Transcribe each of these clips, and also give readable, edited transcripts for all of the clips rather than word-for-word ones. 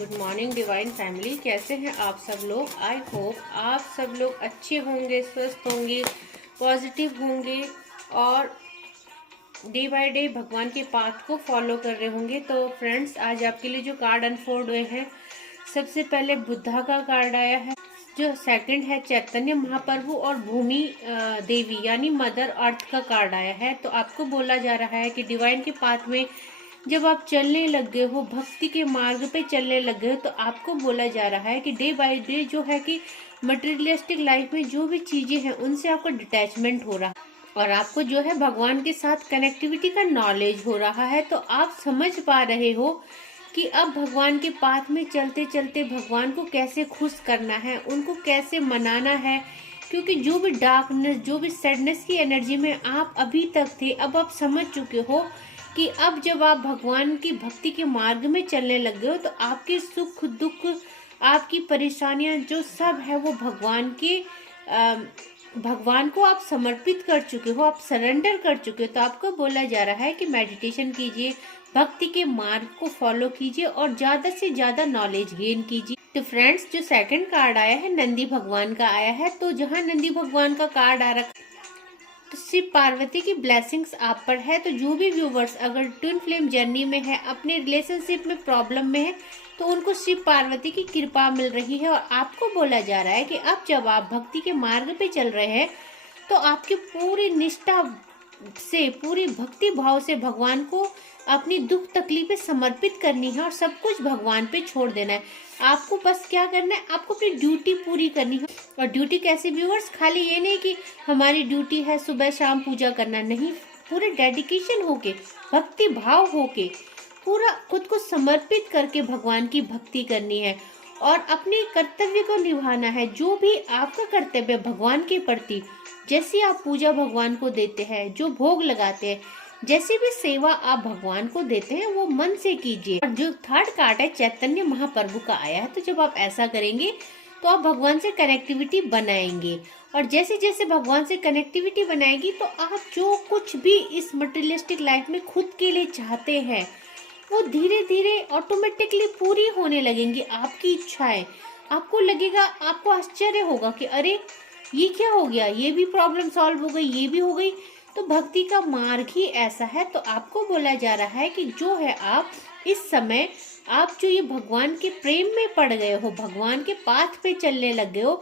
Good morning divine family, कैसे हैं आप सब लोग। आई होप आप सब लोग अच्छे होंगे, स्वस्थ होंगे, पॉजिटिव होंगे और डे बाय डे भगवान के पाथ को फॉलो कर रहे होंगे। तो फ्रेंड्स, आज आपके लिए जो कार्ड अनफोल्ड हुए हैं, सबसे पहले बुद्धा का कार्ड आया है, जो सेकंड है चैतन्य महाप्रभु और भूमि देवी यानी मदर अर्थ का कार्ड आया है। तो आपको बोला जा रहा है कि डिवाइन के पाथ में जब आप चलने लग गए हो, भक्ति के मार्ग पे चलने लग गए हो, तो आपको बोला जा रहा है कि डे बाय डे जो है कि मटेरियलिस्टिक लाइफ में जो भी चीजें हैं उनसे आपको डिटैचमेंट हो रहा है और आपको जो है भगवान के साथ कनेक्टिविटी का नॉलेज हो रहा है। तो आप समझ पा रहे हो कि अब भगवान के पाथ में चलते चलते भगवान को कैसे खुश करना है, उनको कैसे मनाना है। क्योंकि जो भी डार्कनेस, जो भी सैडनेस की एनर्जी में आप अभी तक थे, अब आप समझ चुके हो कि अब जब आप भगवान की भक्ति के मार्ग में चलने लग गए हो, तो आपके सुख दुख, आपकी परेशानियां जो सब है वो भगवान को आप समर्पित कर चुके हो, आप सरेंडर कर चुके हो। तो आपको बोला जा रहा है कि मेडिटेशन कीजिए, भक्ति के मार्ग को फॉलो कीजिए और ज्यादा से ज्यादा नॉलेज गेन कीजिए। तो फ्रेंड्स, जो सेकंड कार्ड आया है नंदी भगवान का आया है। तो जहां नंदी भगवान का कार्ड आ रखा, तो शिव पार्वती की ब्लेसिंग्स आप पर है। तो जो भी व्यूवर्स अगर ट्विन फ्लेम जर्नी में है, अपने रिलेशनशिप में प्रॉब्लम में है, तो उनको शिव पार्वती की कृपा मिल रही है। और आपको बोला जा रहा है कि अब जब आप भक्ति के मार्ग पे चल रहे हैं, तो आपकी पूरी निष्ठा से, पूरी भक्ति भाव से भगवान को अपनी दुख तकलीफें समर्पित करनी है और सब कुछ भगवान पे छोड़ देना है। आपको बस क्या करना है, आपको अपनी ड्यूटी पूरी करनी है। और ड्यूटी कैसे व्यूअर्स, खाली ये नहीं कि हमारी ड्यूटी है सुबह शाम पूजा करना, नहीं, पूरे डेडिकेशन होके, भक्ति भाव होके, पूरा खुद को समर्पित करके भगवान की भक्ति करनी है और अपने कर्तव्य को निभाना है। जो भी आपका कर्तव्य भगवान के प्रति, जैसी आप पूजा भगवान को देते हैं, जो भोग लगाते हैं, जैसी भी सेवा आप भगवान को देते हैं, वो मन से कीजिए। और जो थर्ड कार्ड है चैतन्य महाप्रभु का आया है, तो जब आप ऐसा करेंगे तो आप भगवान से कनेक्टिविटी बनाएंगे और जैसे जैसे भगवान से कनेक्टिविटी बनाएगी, तो आप जो कुछ भी इस मटेरियलिस्टिक लाइफ में खुद के लिए चाहते हैं, वो धीरे धीरे ऑटोमेटिकली पूरी होने लगेंगी। आपकी इच्छाएं, आपको लगेगा, आपको आश्चर्य होगा कि अरे ये क्या हो गया, ये भी प्रॉब्लम सॉल्व हो गई, ये भी हो गई। तो भक्ति का मार्ग ही ऐसा है। तो आपको बोला जा रहा है कि जो है आप इस समय, आप जो ये भगवान के प्रेम में पड़ गए हो, भगवान के पाथ पे चलने लग गए हो,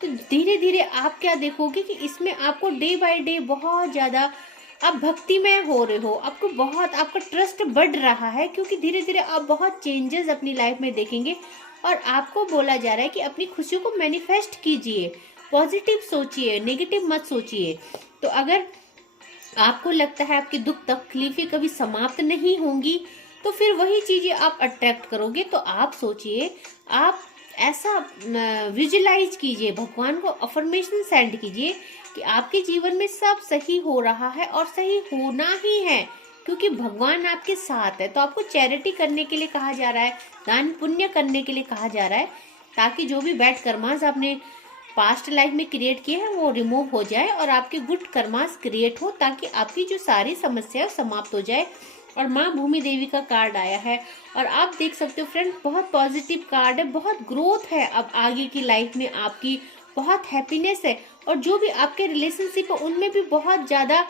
तो धीरे धीरे आप क्या देखोगे कि इसमें आपको डे बाय डे बहुत ज्यादा आप भक्तिमय हो रहे हो, आपको बहुत, आपका ट्रस्ट बढ़ रहा है। क्योंकि धीरे धीरे आप बहुत चेंजेस अपनी लाइफ में देखेंगे। और आपको बोला जा रहा है कि अपनी खुशियों को मैनिफेस्ट कीजिए, पॉजिटिव सोचिए, नेगेटिव मत सोचिए। तो अगर आपको लगता है आपकी दुख तकलीफें कभी समाप्त नहीं होंगी, तो फिर वही चीजें आप अट्रैक्ट करोगे। तो आप सोचिए, आप ऐसा विजुलाइज कीजिए, भगवान को अफर्मेशन सेंड कीजिए कि आपके जीवन में सब सही हो रहा है और सही होना ही है, क्योंकि भगवान आपके साथ है। तो आपको चैरिटी करने के लिए कहा जा रहा है, दान पुण्य करने के लिए कहा जा रहा है, ताकि जो भी बैड कर्मास आपने पास्ट लाइफ में क्रिएट किए हैं वो रिमूव हो जाए और आपके गुड कर्मास क्रिएट हो, ताकि आपकी जो सारी समस्या समाप्त हो जाए। और माँ भूमि देवी का कार्ड आया है और आप देख सकते हो फ्रेंड, बहुत पॉजिटिव कार्ड है, बहुत ग्रोथ है अब आगे की लाइफ में, आपकी बहुत हैप्पीनेस है। और जो भी आपके रिलेशनशिप है उनमें भी बहुत ज्यादा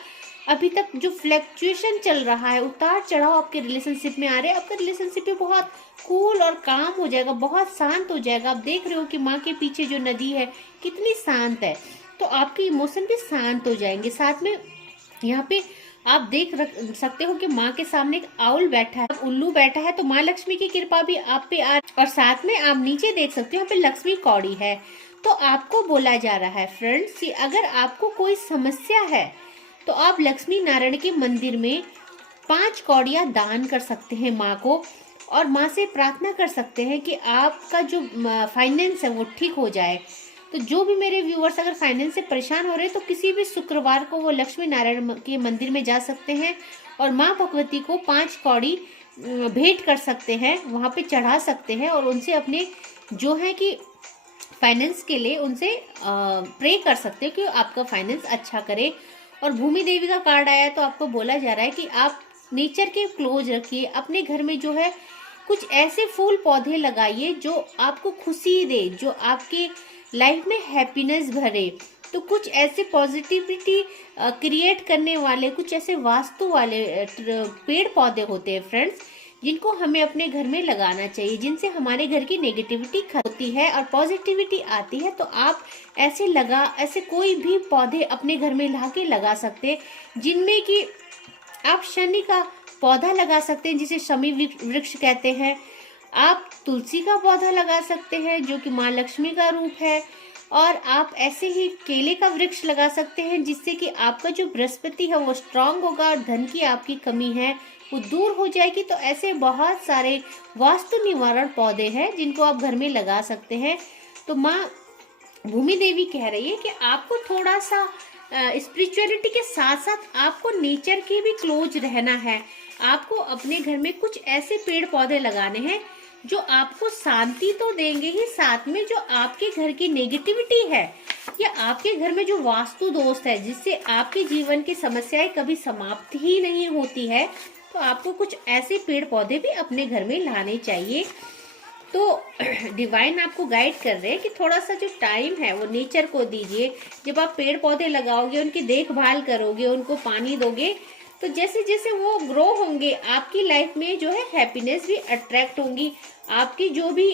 अभी तक जो फ्लक्चुएशन चल रहा है, उतार चढ़ाव आपके रिलेशनशिप में आ रहे हैं, आपका रिलेशनशिप में बहुत कूल और काम हो जाएगा, बहुत शांत हो जाएगा। आप देख रहे हो कि माँ के पीछे जो नदी है कितनी शांत है, तो आपके इमोशन भी शांत हो जाएंगे। साथ में यहाँ पे आप देख सकते हो कि माँ के सामने एक आउल बैठा है, उल्लू बैठा है, तो माँ लक्ष्मी की कृपा भी आप पे आ, और साथ में आप नीचे देख सकते हो यहाँ पे लक्ष्मी कौड़ी है। तो आपको बोला जा रहा है फ्रेंड्स कि अगर आपको कोई समस्या है, तो आप लक्ष्मी नारायण के मंदिर में 5 कौड़ियाँ दान कर सकते हैं माँ को, और माँ से प्रार्थना कर सकते हैं कि आपका जो फाइनेंस है वो ठीक हो जाए। तो जो भी मेरे व्यूअर्स अगर फाइनेंस से परेशान हो रहे हैं, तो किसी भी शुक्रवार को वो लक्ष्मी नारायण के मंदिर में जा सकते हैं और माँ भगवती को 5 कौड़ी भेंट कर सकते हैं, वहाँ पे चढ़ा सकते हैं और उनसे अपने जो है कि फाइनेंस के लिए उनसे प्रे कर सकते हैं कि आपका फाइनेंस अच्छा करे। और भूमि देवी का कार्ड आया, तो आपको बोला जा रहा है कि आप नेचर के क्लोज रखिए, अपने घर में जो है कुछ ऐसे फूल पौधे लगाइए जो आपको खुशी दे, जो आपके लाइफ में हैप्पीनेस भरे। तो कुछ ऐसे पॉजिटिविटी क्रिएट करने वाले, कुछ ऐसे वास्तु वाले पेड़ पौधे होते हैं फ्रेंड्स, जिनको हमें अपने घर में लगाना चाहिए, जिनसे हमारे घर की नेगेटिविटी खत्म होती है और पॉजिटिविटी आती है। तो आप ऐसे कोई भी पौधे अपने घर में ला के लगा सकते हैं, जिनमें कि आप शनि का पौधा लगा सकते हैं, जिसे शमी वृक्ष कहते हैं। आप तुलसी का पौधा लगा सकते हैं, जो कि माँ लक्ष्मी का रूप है। और आप ऐसे ही केले का वृक्ष लगा सकते हैं, जिससे कि आपका जो बृहस्पति है वो स्ट्रांग होगा और धन की आपकी कमी है वो दूर हो जाएगी। तो ऐसे बहुत सारे वास्तु निवारण पौधे हैं जिनको आप घर में लगा सकते हैं। तो माँ भूमि देवी कह रही है कि आपको थोड़ा सा स्पिरिचुअलिटी के साथ साथ आपको नेचर के भी क्लोज रहना है। आपको अपने घर में कुछ ऐसे पेड़ पौधे लगाने हैं जो आपको शांति तो देंगे ही, साथ में जो आपके घर की नेगेटिविटी है या आपके घर में जो वास्तु दोष है, जिससे आपके जीवन की समस्याएं कभी समाप्त ही नहीं होती है, तो आपको कुछ ऐसे पेड़ पौधे भी अपने घर में लाने चाहिए। तो डिवाइन आपको गाइड कर रहे हैं कि थोड़ा सा जो टाइम है वो नेचर को दीजिए। जब आप पेड़ पौधे लगाओगे, उनकी देखभाल करोगे, उनको पानी दोगे, तो जैसे जैसे वो ग्रो होंगे आपकी लाइफ में जो है हैप्पीनेस भी अट्रैक्ट होंगी, आपकी जो भी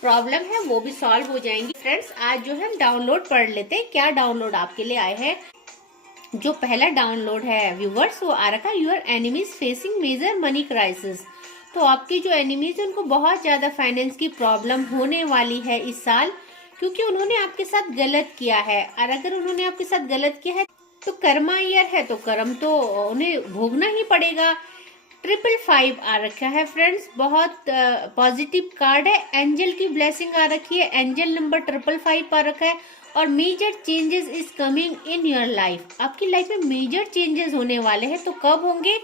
प्रॉब्लम है वो भी सॉल्व हो जाएंगी। फ्रेंड्स, आज जो है हम डाउनलोड पढ़ लेते हैं, क्या डाउनलोड आपके लिए आए हैं। जो पहला डाउनलोड है व्यूवर्स, वो आ रखा है, your enemies facing major money crisis. तो आपकी जो एनिमीज है उनको बहुत ज्यादा फाइनेंस की प्रॉब्लम होने वाली है इस साल, क्योंकि उन्होंने आपके साथ गलत किया है। और अगर उन्होंने आपके साथ गलत किया है तो कर्मा ईयर है, तो कर्म तो उन्हें भोगना ही पड़ेगा। 555 आ रखा है फ्रेंड्स, बहुत पॉजिटिव कार्ड है। एंजल की ब्लेसिंग आ रखी है, एंजल नंबर 555 आ रखा है। और major changes is coming in your life, आपकी लाइफ में मेजर चेंजेस होने वाले हैं। तो कब होंगे?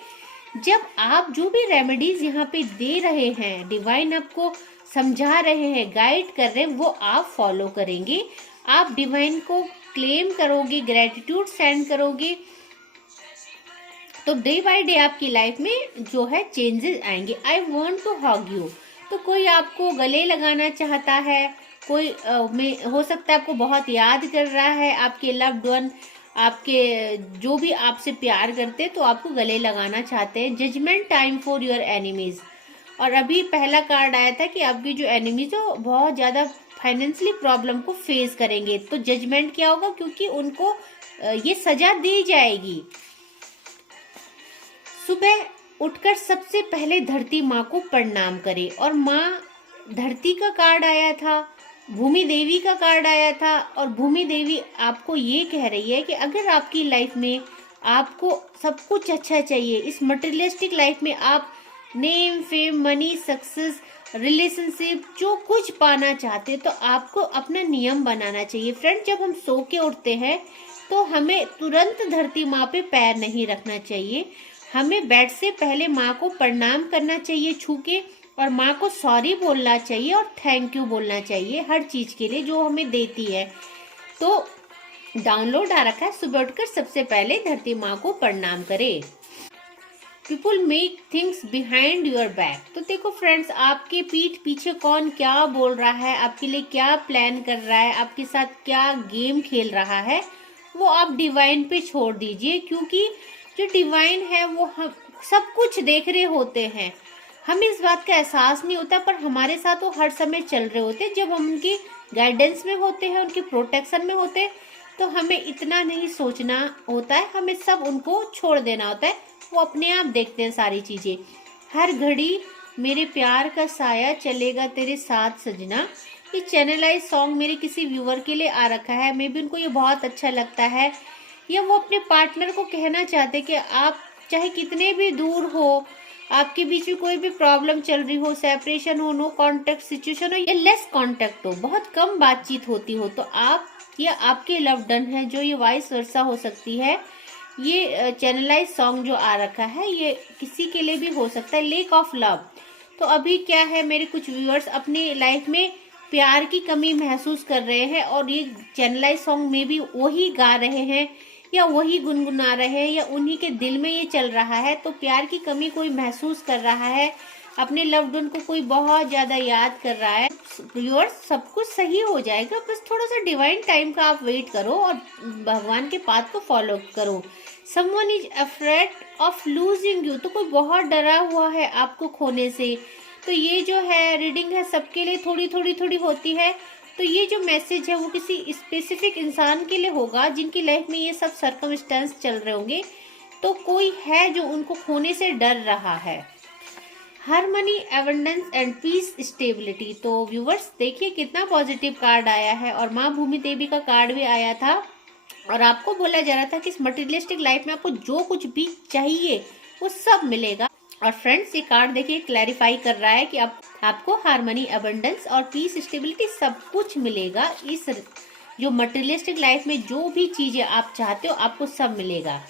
जब आप जो भी रेमेडीज यहाँ पे दे रहे हैं, डिवाइन आपको समझा रहे हैं, गाइड कर रहे हैं, वो आप फॉलो करेंगे। आप डिवाइन को क्लेम करोगे, ग्रेटिट्यूड सेंड करोगे, तो डे बाय डे आपकी लाइफ में जो है चेंजेस आएंगे। I want to hug you, तो कोई आपको गले लगाना चाहता है, कोई हो सकता है आपको बहुत याद कर रहा है, आपके लव्ड वन, आपके जो भी आपसे प्यार करते हैं, तो आपको गले लगाना चाहते हैं। Judgement time for your enemies. और अभी पहला कार्ड आया था कि आपकी जो एनिमीज हो बहुत ज्यादा फाइनेंशियली प्रॉब्लम को फेस करेंगे। तो जजमेंट क्या होगा, क्योंकि उनको ये सजा दी जाएगी। सुबह उठकर सबसे पहले धरती माँ को प्रणाम करें। और माँ धरती का कार्ड आया था, भूमि देवी का कार्ड आया था, और भूमि देवी आपको ये कह रही है कि अगर आपकी लाइफ में आपको सब कुछ अच्छा चाहिए, इस मटेरियलिस्टिक लाइफ में आप name, fame, money, success, relationship जो कुछ पाना चाहते हैं, तो आपको अपना नियम बनाना चाहिए। फ्रेंड, जब हम सो के उठते हैं तो हमें तुरंत धरती माँ पे पैर नहीं रखना चाहिए। हमें बेड से पहले माँ को प्रणाम करना चाहिए छू के, और माँ को सॉरी बोलना चाहिए और थैंक यू बोलना चाहिए हर चीज के लिए जो हमें देती है। तो डाउनलोड आ रखा है, सुबह उठकर सबसे पहले धरती माँ को प्रणाम करें। People make things behind your back. तो देखो फ्रेंड्स, आपके पीठ पीछे कौन क्या बोल रहा है, आपके लिए क्या प्लान कर रहा है, आपके साथ क्या गेम खेल रहा है, वो आप डिवाइन पे छोड़ दीजिए। क्योंकि जो डिवाइन है वो हम सब कुछ देख रहे होते हैं, हमें इस बात का एहसास नहीं होता, पर हमारे साथ वो हर समय चल रहे होते हैं। जब हम उनकी गाइडेंस में होते हैं, उनके प्रोटेक्शन में होते हैं, तो हमें इतना नहीं सोचना होता है, हमें सब उनको छोड़ देना होता है, वो अपने आप देखते हैं सारी चीजें। हर घड़ी मेरे प्यार का साया चलेगा तेरे साथ सजना, ये चैनलाइज सॉन्ग मेरे किसी व्यूअर के लिए आ रखा है। मे बी उनको ये बहुत अच्छा लगता है, या वो अपने पार्टनर को कहना चाहते कि आप चाहे कितने भी दूर हो, आपके बीच में कोई भी प्रॉब्लम चल रही हो, सेपरेशन हो, नो कांटेक्ट सिचुएशन हो, या लेस कांटेक्ट हो, बहुत कम बातचीत होती हो, तो आप या आपके लव डन है जो ये वाइस वर्सा हो सकती है। ये चैनलाइज सॉन्ग जो आ रखा है ये किसी के लिए भी हो सकता है, लेक ऑफ लव। तो अभी क्या है, मेरे कुछ व्यूअर्स अपनी लाइफ में प्यार की कमी महसूस कर रहे हैं, और ये चैनलाइज सॉन्ग में भी वही गा रहे हैं या वही गुनगुना रहे हैं, या उन्हीं के दिल में ये चल रहा है। तो प्यार की कमी कोई महसूस कर रहा है, अपने लव्ड वन को कोई बहुत ज्यादा याद कर रहा है, व्यूअर्स सब कुछ सही हो जाएगा। बस थोड़ा सा डिवाइन टाइम का आप वेट करो और भगवान के पाथ को फॉलो करो। Someone is afraid of losing you, तो कोई बहुत डरा हुआ है आपको खोने से। तो ये जो है रीडिंग है सबके लिए थोड़ी होती है। तो ये जो मैसेज है वो किसी स्पेसिफिक इंसान के लिए होगा जिनकी लाइफ में ये सब सर्कमस्टेंस चल रहे होंगे। तो कोई है जो उनको खोने से डर रहा है। Harmony, abundance and peace, stability. तो व्यूवर्स देखिए कितना पॉजिटिव कार्ड आया है, और माँ भूमि देवी का कार्ड भी आया था, और आपको बोला जा रहा था कि इस मटेरियलिस्टिक लाइफ में आपको जो कुछ भी चाहिए वो सब मिलेगा। और फ्रेंड्स ये कार्ड देखिए क्लैरिफाई कर रहा है कि आपको हार्मनी, अबंडेंस और पीस, स्टेबिलिटी सब कुछ मिलेगा। इस जो मटेरियलिस्टिक लाइफ में जो भी चीजें आप चाहते हो आपको सब मिलेगा।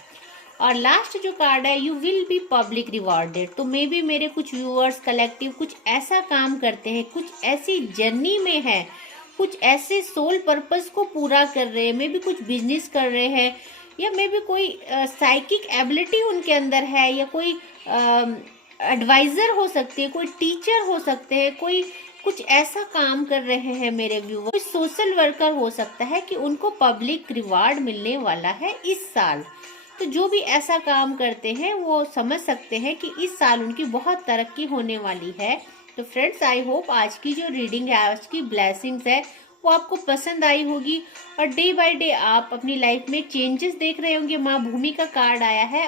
और लास्ट जो कार्ड है, you will be public rewarded. तो मे बी मेरे कुछ व्यूअर्स कलेक्टिव कुछ ऐसा काम करते हैं, कुछ ऐसी जर्नी में है, कुछ ऐसे सोल पर्पस को पूरा कर रहे हैं, मे बी कुछ बिजनेस कर रहे हैं, या मे बी कोई साइकिक एबिलिटी उनके अंदर है, या कोई एडवाइजर हो सकते हैं, कोई टीचर हो सकते हैं, कोई कुछ ऐसा काम कर रहे हैं मेरे व्यूअर, कोई सोशल वर्कर हो सकता है कि उनको पब्लिक रिवार्ड मिलने वाला है इस साल। तो जो भी ऐसा काम करते हैं वो समझ सकते हैं कि इस साल उनकी बहुत तरक्की होने वाली है। तो फ्रेंड्स आई होप आज की जो रीडिंग है, आज की ब्लेसिंग्स है वो आपको पसंद आई होगी, और डे बाय डे आप अपनी लाइफ में चेंजेस देख रहे होंगे। माँ भूमि का कार्ड आया है,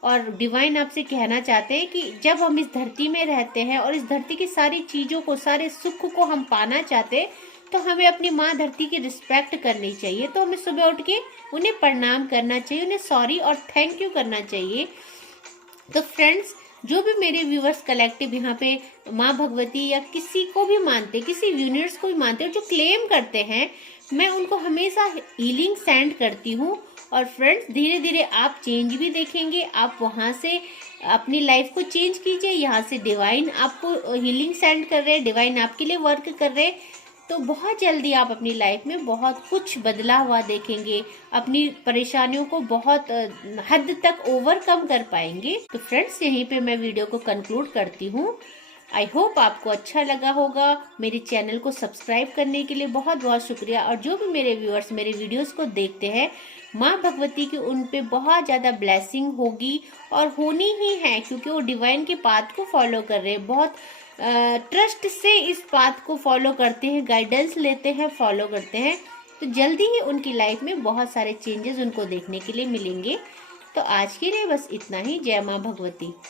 और डिवाइन आपसे कहना चाहते हैं कि जब हम इस धरती में रहते हैं और इस धरती की सारी चीज़ों को, सारे सुख को हम पाना चाहते हैं, तो हमें अपनी माँ धरती की रिस्पेक्ट करनी चाहिए। तो हमें सुबह उठ के उन्हें प्रणाम करना चाहिए, उन्हें सॉरी और थैंक यू करना चाहिए। तो फ्रेंड्स जो भी मेरे व्यूवर्स कलेक्टिव यहाँ पे माँ भगवती या किसी को भी मानते, किसी यूनिवर्स को भी मानते और जो क्लेम करते हैं, मैं उनको हमेशा हीलिंग सेंड करती हूँ। और फ्रेंड्स धीरे धीरे आप चेंज भी देखेंगे। आप वहाँ से अपनी लाइफ को चेंज कीजिए, यहाँ से डिवाइन आपको हीलिंग सेंड कर रहे हैं, डिवाइन आपके लिए वर्क कर रहे हैं। तो बहुत जल्दी आप अपनी लाइफ में बहुत कुछ बदला हुआ देखेंगे, अपनी परेशानियों को बहुत हद तक ओवरकम कर पाएंगे। तो फ्रेंड्स यहीं पे मैं वीडियो को कंक्लूड करती हूँ। आई होप आपको अच्छा लगा होगा। मेरे चैनल को सब्सक्राइब करने के लिए बहुत बहुत शुक्रिया। और जो भी मेरे व्यूअर्स मेरे वीडियोस को देखते हैं, माँ भगवती की उन पे बहुत ज़्यादा ब्लेसिंग होगी और होनी ही है, क्योंकि वो डिवाइन के पाथ को फॉलो कर रहे हैं, बहुत ट्रस्ट से इस पाथ को फॉलो करते हैं, गाइडेंस लेते हैं, फॉलो करते हैं। तो जल्दी ही उनकी लाइफ में बहुत सारे चेंजेस उनको देखने के लिए मिलेंगे। तो आज के लिए बस इतना ही। जय माँ भगवती।